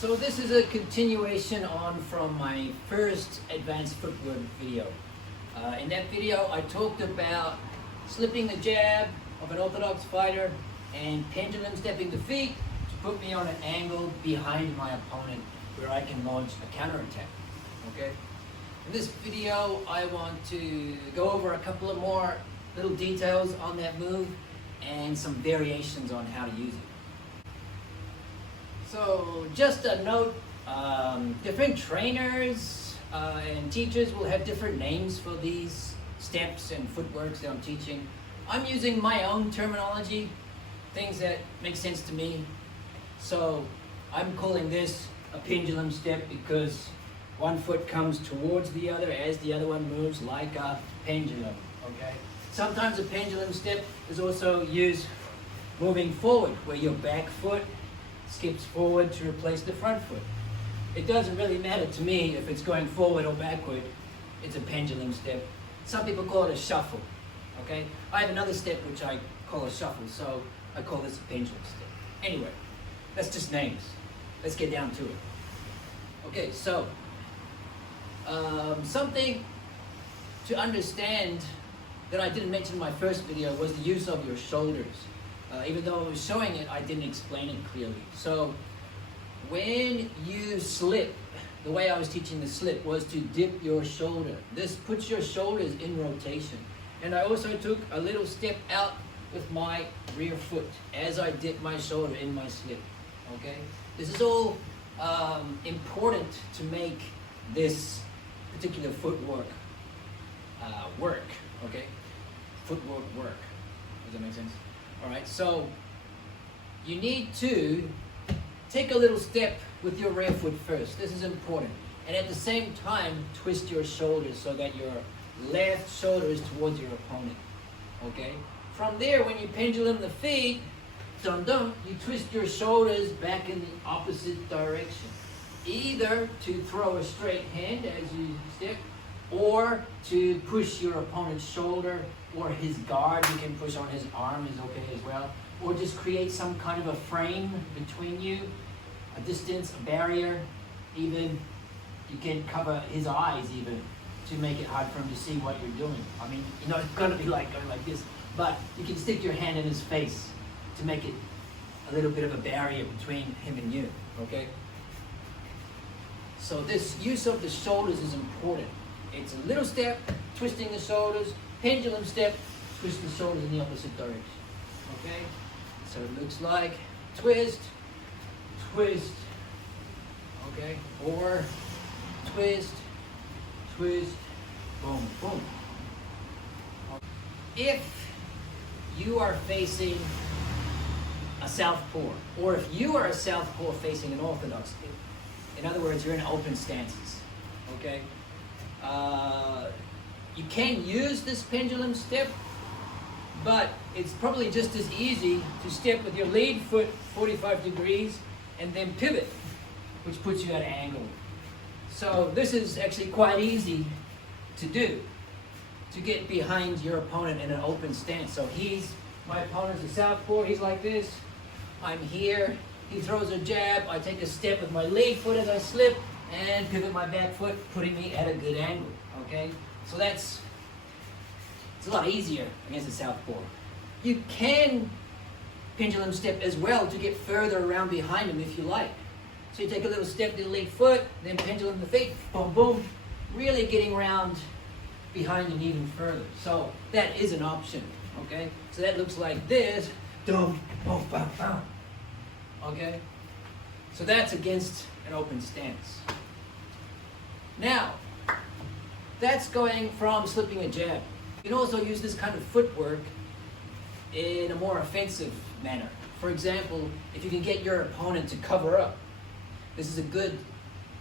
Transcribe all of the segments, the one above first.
So this is a continuation on from my first advanced footwork video. In that video I talked about slipping the jab of an orthodox fighter and pendulum stepping the feet to put me on an angle behind my opponent where I can launch a counterattack. Okay? In this video I want to go over a couple of more little details on that move and some variations on how to use it. So just a note, different trainers and teachers will have different names for these steps and footworks that I'm teaching. I'm using my own terminology, things that make sense to me. So I'm calling this a pendulum step because one foot comes towards the other as the other one moves like a pendulum, okay? Sometimes a pendulum step is also used moving forward, where your back foot skips forward to replace the front foot. It doesn't really matter to me if it's going forward or backward. It's a pendulum step. Some people call it a shuffle, okay? I have another step which I call a shuffle, so I call this a pendulum step. Anyway, that's just names. Let's get down to it. Okay, so something to understand that I didn't mention in my first video was the use of your shoulders. Even though I was showing it, I didn't explain it clearly. So when you slip, the way I was teaching the slip was to dip your shoulder. This puts your shoulders in rotation. And I also took a little step out with my rear foot as I dip my shoulder in my slip. Okay? This is all important to make this particular footwork work. Okay? Footwork work. Does that make sense? All right, so you need to take a little step with your rear foot first. This is important. And at the same time, twist your shoulders so that your left shoulder is towards your opponent. Okay? From there, when you pendulum the feet, dum-dum, you twist your shoulders back in the opposite direction. Either to throw a straight hand as you step, or to push your opponent's shoulder or his guard. You can push on his arm is okay as well. Or just create some kind of a frame between you, a distance, a barrier. Even you can cover his eyes even to make it hard for him to see what you're doing. I mean, you know, it's going to be like going like this, but you can stick your hand in his face to make it a little bit of a barrier between him and you, okay? So this use of the shoulders is important. It's a little step, twisting the shoulders, pendulum step, twist the shoulders in the opposite direction. Okay? So it looks like twist, twist, okay? Or twist, twist, boom, boom. If you are facing a southpaw, or if you are a southpaw facing an orthodox, in other words, you're in open stances, okay? You can use this pendulum step, but it's probably just as easy to step with your lead foot 45 degrees and then pivot, which puts you at an angle. So this is actually quite easy to do, to get behind your opponent in an open stance. So my opponent's a southpaw, he's like this, I'm here, he throws a jab, I take a step with my lead foot as I slip, and pivot my back foot, putting me at a good angle, okay? So it's a lot easier against a southpaw. You can pendulum step as well to get further around behind him if you like. So you take a little step to the lead foot, then pendulum the feet, boom, boom, really getting around behind him even further. So that is an option, okay? So that looks like this, dum, boom, bam, bam, okay? So that's against an open stance. Now, that's going from slipping a jab. You can also use this kind of footwork in a more offensive manner. For example, if you can get your opponent to cover up, this is a good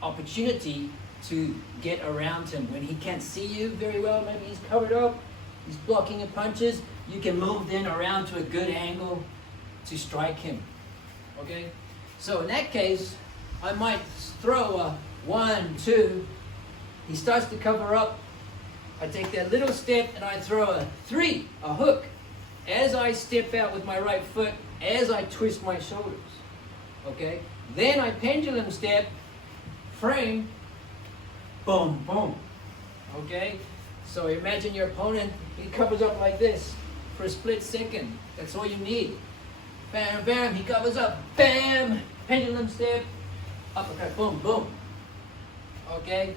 opportunity to get around him. When he can't see you very well, maybe he's covered up, he's blocking your punches, you can move then around to a good angle to strike him, okay? So in that case, I might throw a 1, 2, he starts to cover up, I take that little step and I throw a 3, a hook, as I step out with my right foot, as I twist my shoulders, okay? Then I pendulum step, frame, boom, boom. Okay? So imagine your opponent, he covers up like this for a split second. That's all you need. Bam, bam, he covers up, bam, pendulum step, uppercut, boom, boom. Okay?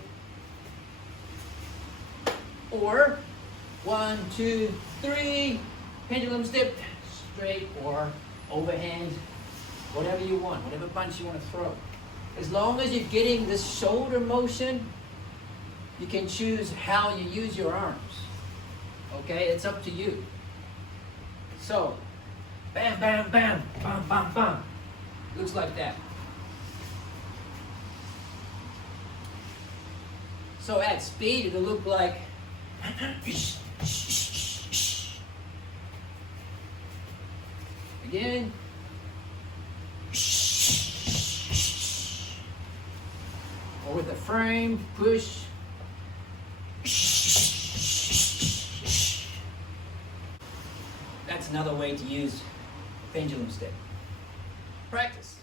Or 1, 2, 3, pendulum step, straight or overhand, whatever you want, whatever punch you want to throw. As long as you're getting this shoulder motion, you can choose how you use your arms. Okay, it's up to you. So, bam, bam, bam, bam, bam, bam. Looks like that. So at speed, it'll look like again. Or with a frame, push. That's another way to use pendulum step. Practice.